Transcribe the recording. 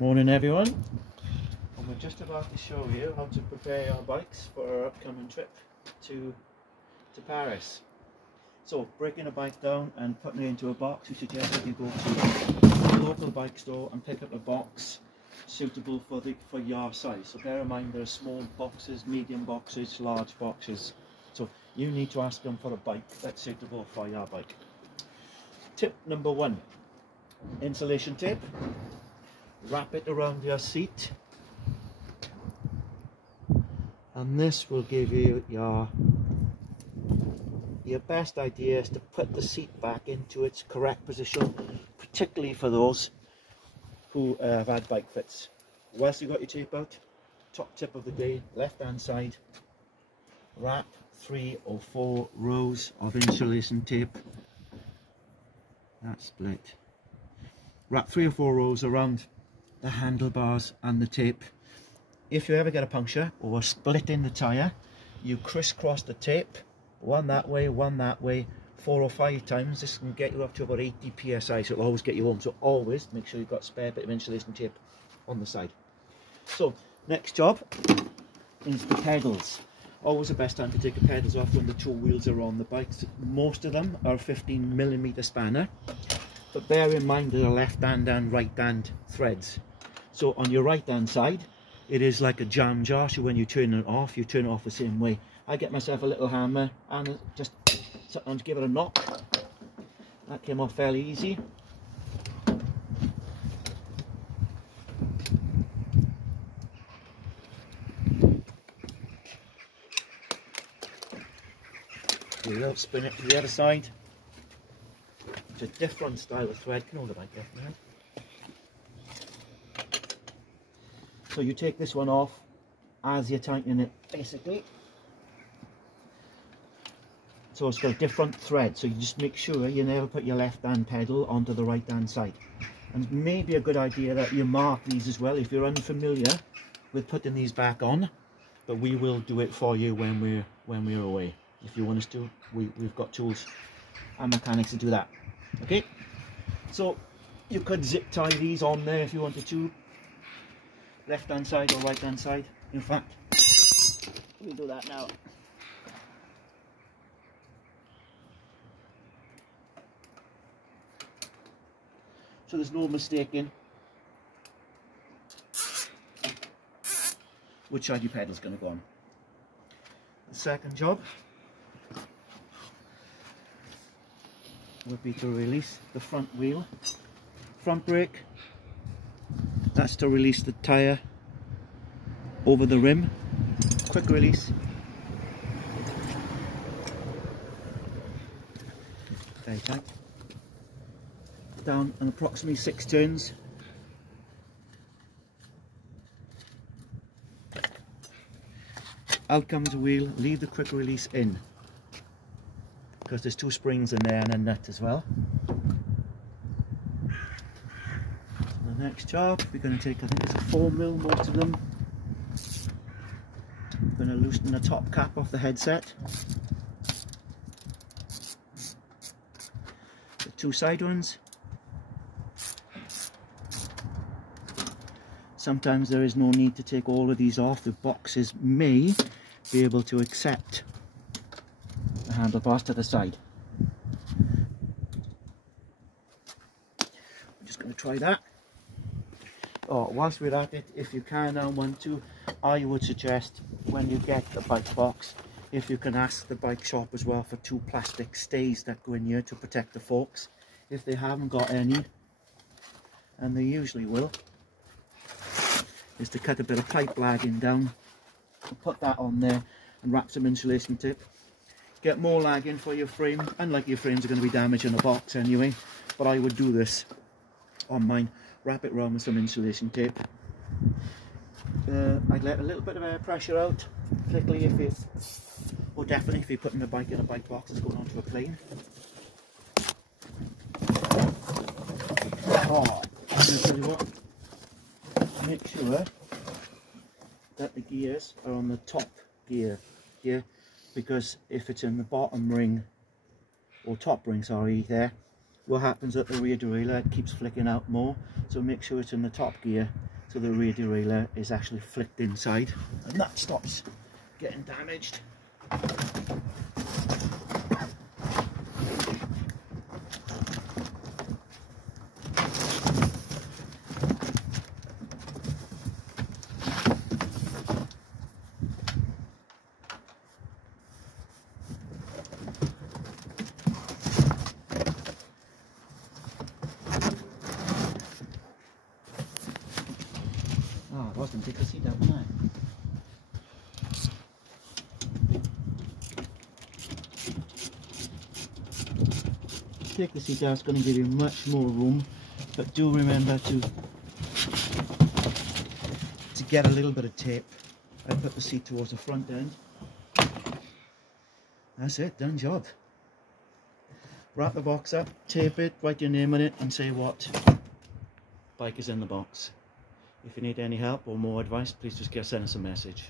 Morning everyone, and we're just about to show you how to prepare our bikes for our upcoming trip to Paris. So breaking a bike down and putting it into a box, we suggest that you go to a local bike store and pick up a box suitable for your size. So bear in mind there are small boxes, medium boxes, large boxes. So you need to ask them for a bike that's suitable for your bike. Tip number 1, insulation tape. Wrap it around your seat, and this will give you your best ideas to put the seat back into its correct position, particularly for those who have had bike fits. Whilst you've got your tape out, top tip of the day, left hand side, wrap 3 or 4 rows of insulation tape. That's split. Wrap 3 or 4 rows around the handlebars and the tape. If you ever get a puncture or a split in the tyre, you crisscross the tape, one that way, 4 or 5 times. This can get you up to about 80 psi, so it'll always get you home. So always make sure you've got a spare bit of insulation tape on the side. So next job is the pedals. Always the best time to take the pedals off when the 2 wheels are on the bikes. Most of them are 15mm spanner, but bear in mind there are left hand and right hand threads. So on your right hand side, it is like a jam jar, so when you turn it off the same way. I get myself a little hammer and just sometimes give it a knock. That came off fairly easy. We'll spin it to the other side. It's a different style of thread. Can hold the bike there. So you take this one off as you're tightening it, basically. So it's got a different thread, so you just make sure you never put your left hand pedal onto the right hand side. And maybe a good idea that you mark these as well if you're unfamiliar with putting these back on, but we will do it for you when we're away. If you want us to, we've got tools and mechanics to do that. Okay, so you could zip tie these on there if you wanted to, left hand side or right hand side. In fact, we'll do that now. So there's no mistaking which side your pedal's going to go on. The second job would be to release the front wheel. Front brake, that's to release the tyre over the rim. Quick release. Very tight. Down in approximately 6 turns. Out comes the wheel, leave the quick release in, because there's 2 springs in there and a nut as well. The next job, we're going to take, I think it's a 4mm, most of them. We're going to loosen the top cap off the headset. The 2 side ones. Sometimes there is no need to take all of these off. The boxes may be able to accept the handlebars to the side. I'm just going to try that. Whilst we're at it, if you can and want to, I would suggest when you get the bike box, if you can ask the bike shop as well for 2 plastic stays that go in here to protect the forks. If they haven't got any, and they usually will, is to cut a bit of pipe lagging down and put that on there and wrap some insulation tape. Get more lagging for your frame. Unlikely your frames are going to be damaged in a box anyway, but I would do this on mine. Wrap it around with some insulation tape. I'd let a little bit of air pressure out, particularly if it's, or definitely if you're putting the bike in a bike box that's going onto a plane. I'm going to tell you what, make sure that the gears are on the top gear here, because if it's in the bottom ring, or top ring, sorry, there, what happens at the rear derailleur, it keeps flicking out more. So make sure it's in the top gear so the rear derailleur is actually flicked inside, and that stops getting damaged. Oh, I was going to take the seat out now. Take the seat out, it's going to give you much more room, but do remember to get a little bit of tape. I put the seat towards the front end. That's it, done job. Wrap the box up, tape it, write your name on it, and say what bike is in the box. If you need any help or more advice, please just send us a message.